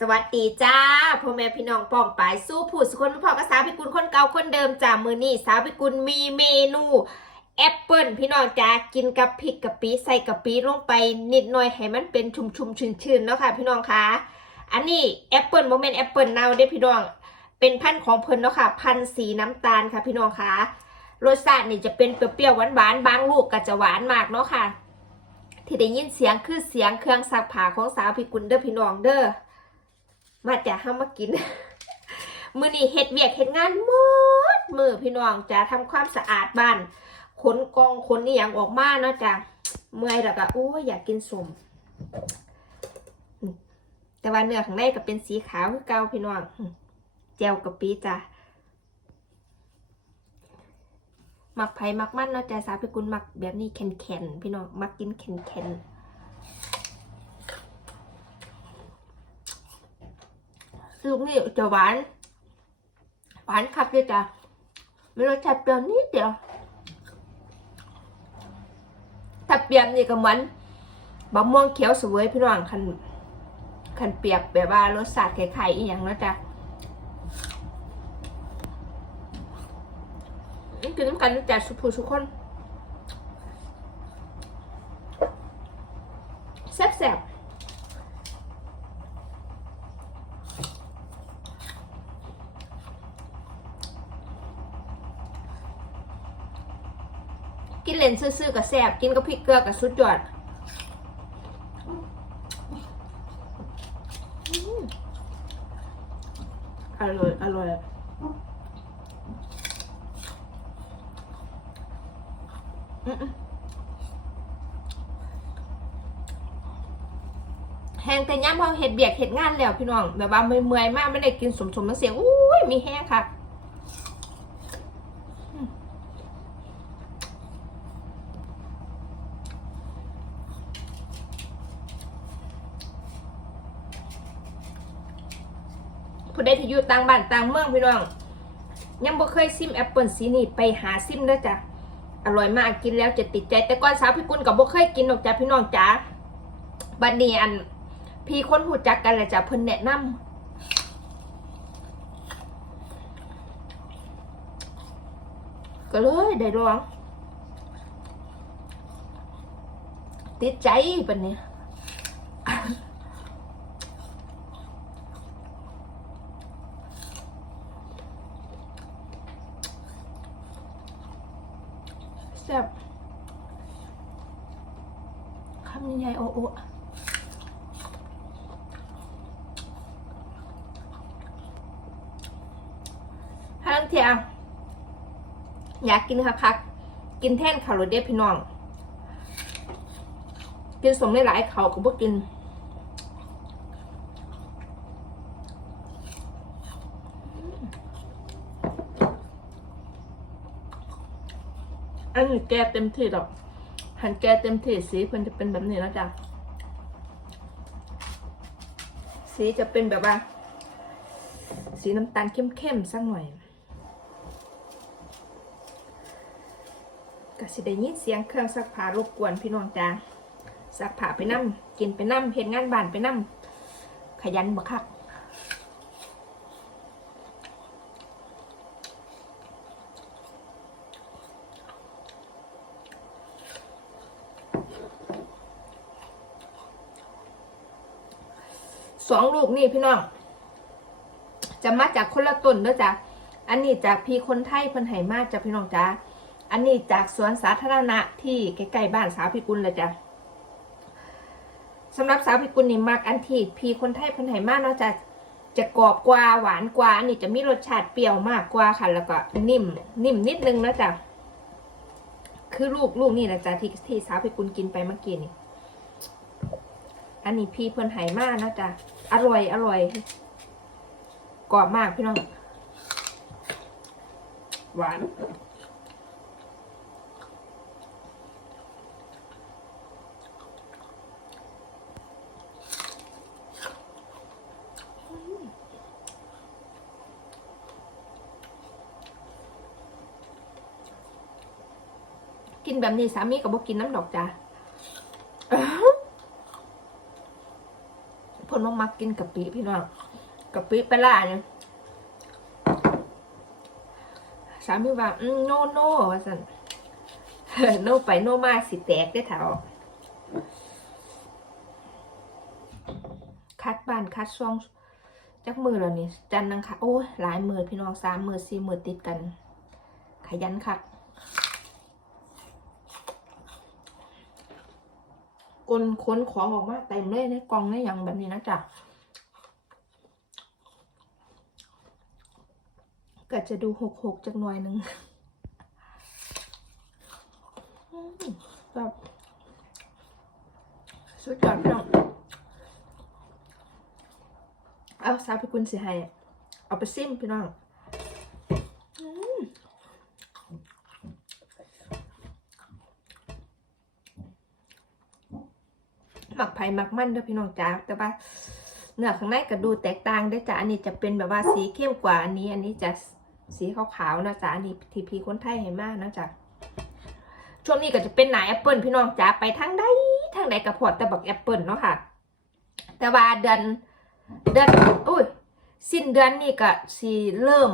สวัสดีจ้าพ่อแม่พี่น้องป้องปายสู้ผู้สุคนพ่อภาษาพิกุลคนเก่าคนเดิมจ้ามือนี่สาวพิกุลมีเมนูแอปเปิลพี่น้องจ้ากินกับพริกกะปิใส่กะปิลงไปนิดหน่อยให้มันเป็นชุ่มๆชื้นๆเนาะค่ะ พี่น้องคะอันนี้แอปเปิลโมเมนต์แอปเปิลเนาเด้พี่น้อง เป็นพันธุ์ของเพิ่นเนาะค่ะ พันธุ์สีน้ำตาลค่ะ พี่น้องคะรสชาตินี่จะเป็นเปรี้ยวๆหวานๆบางลูกก็จะหวานมากเนาะค่ะ ที่ได้ยินเสียงคือเสียงเครื่องซักผ้าของสาวพิกุลเด้อพี่น้องเด้อ มาจะห้ามมากิน มือนี่เฮ็ดเวียกเฮ็ดงานมดมือพี่น้องจะทำความสะอาดบ้านขนกองขนนี่อย่างออกมาเนาะจ้ะเมื่อยแล้วก็โอ้ยอยากกินสมอืมแต่ว่าเนื้อข้างในก็เป็นสีขาวคือเก่าพี่น้องอืมแจวกะปิจ้ะหมักไผ่มักมันเนาะจ้ะสาวพิกุลมักแบบนี้แข็งๆพี่น้องมักกินแข็งๆ ลูกนี่จะหวาน หวานคักเลยจ้ะมีรสชาติเปรี้ยวนิดเดียวถ้าเปรี้ยวนี่ก็เหมือนบะม่วงเขียวสวยพี่น้องคันคันเปียกแบบว่ารสชาติไข่ๆอีหยังนาะจ้ะนี่คือน้ำกันจ้ะสุภูสุกคนแซ่บๆ นเลนซื่อๆกับแซ่บกินกับพริกเกลือกับสุดยอดอร่อย อร่อยแห้งแต่ย่ำพอเห็ดเบียกเห็ดงานแล้วพี่น้องแบบว่าเมื่อยๆมากไม่ได้กินสมๆน้ำเสียงอุ้ยมีแห้งค่ะ ผู้ใดที่อยู่ต่างบ้านต่างเมืองพี่น้อง ยังบ่เคยซิมแอปเปิลสีนี่ไปหาซิมเด้อจ้ะ อร่อยมากกินแล้วจะติดใจ แต่ก่อนสาวพี่กุลกับบ่เคยกินหรอกจ้ะพี่น้องจ้าบัดนี้อัน พี่คนหูจักกันแหละจ้ะเพิ่นแนะนำก็เลยได้ลองติดใจบัดนี้ แซ่บคำใหญ่ๆโอ้โอ้ถ้าลังเทียอยากกินคักๆกินแท่นคาร์โรเดพี่น้อง กินสมหลายๆเขาก็บ่กิน นนี้แกเต็มที่หรอกหันแกเต็มที่สีเพิ่นจะเป็นแบบนี้แล้วจ้ะสีจะเป็นแบบว่า สีน้ำตาลเข้มๆสักหน่อยก็สิได้ยินเสียงเครื่องซักผ้ารบกวนพี่น้องจ้าซักผ้าไปนั่กินไปนั่เห็นงานบ้านไปนั่ขยันบักคัก สองลูกนี่พี่น้อง จะมาจากคนละต้นเด้อจ้ะอันนี้จากพี่คนไทยเพิ่นไห้มาจากพี่น้องจ้าอันนี้จากสวนสาธารณะที่ใกล้ๆบ้านสาวพิกุลเลยจ้ะสำหรับสาวพิกุลนี่มักอันที่พี่คนไทยเพิ่นไห้มาเนาะจะจะกรอบกว่าหวานกว่า อันนี้จะมีรสชาติเปรี้ยวมากกว่าค่ะ แล้วก็นิ่ม นิ่มนิดนึงนะจ้ะคือลูกลูกนี่นะจ๊ะที่ที่สาวพิกุลกินไปเมื่อกี้นี่ อันนี้พี่เพิ่นไหมากนะจ๊ะ อร่อย อร่อยกรอบมากพี่น้อง หวาน กินแบบนี้สามีกับบอกกินน้ำดอกจ้ะ ผลมะมากินกะปิพี่น้องกะปิปลาเนี่ยสามีว่าอืมโนโน่ว่าสันโนไปโนมาสิแตกได้อเถาคัดบ้านคัดช่องจักมือแล้วนี่จันนังค่ะโอ้หลายมือพี่น้องสามมือสี่มือติดกัน ขยันคัก กลค้นของออกมาเต็มเลยในกล่องในอย่างแบบนี้นะจ๊ะก็จะดูหกหกจักหน่อยหนึ่งแบบสุดยอดพี่น้องเอาสาวพี่กุลสิให้เอาไปซิมพี่น้องอืม หมักไผ่หมักมันเด้อพี่น้องจ้าแต่ว่าเนื้อข้างในก็ดูแตกต่างได้อจ้ะอันนี้จะเป็นแบบว่าสีเข้มกว่าอันนี้ อันนี้จะสีขาวๆนะจ๊ะอันนี้ทีพีคนไทยเห็นมากนะจ๊ะช่วงนี้ก็จะเป็นหนาแอปเปิลพี่น้องจ้าไปทางใดทางใดกระพอดแต่บอกแอปเปิลเนาะค่ะ แต่ว่าเดือนเดือนอุ้ยสิ้นเดือนนี่ก็สีเริ่ม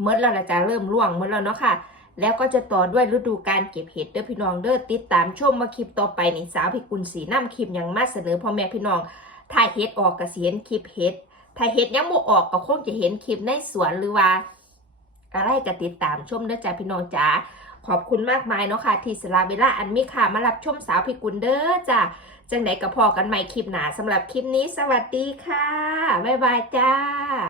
เมื่อแล้วละจ้ะเริ่มร่วงเมื่อแล้วเนาะค่ะ แล้วก็จะต่อด้วยฤดูการเก็บเห็ดเด้อพี่น้องเด้อติดตามชมมาคลิปต่อไปนี่สาวพิกุลสีน้ำคลิปอย่างมาเสนอพ่อแม่พี่น้องถ่ายเห็ดออกก็สิเห็นคลิปเห็ดถ่ายเห็ดยังบ่ออกก็คงจะเห็นคลิปในสวนหรือว่า อะไรก็ติดตามชมเด้อจ้ะพี่น้องจ๋าขอบคุณมากมายเนาะค่ะที่สลาเวลาอันมีค่ามารับชมสาวพิกุลเด้อจ้ะจังไหนก็พอกันใหม่คลิปหนาสำหรับคลิปนี้สวัสดีค่ะ บ๊ายบายจ้า